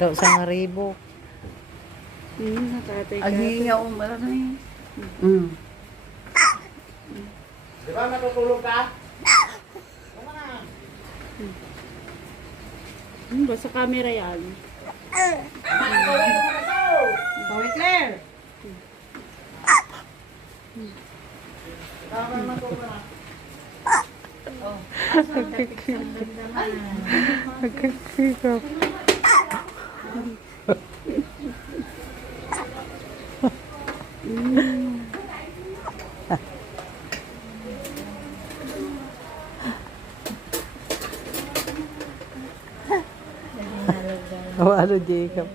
Daw sa ribo. Nakatay ka. Agiyaw mo na eh. Di ba matutulog ka? Basta camera yan. Sorry, Claire. Nagkikikap. Oh, ano, Jacob?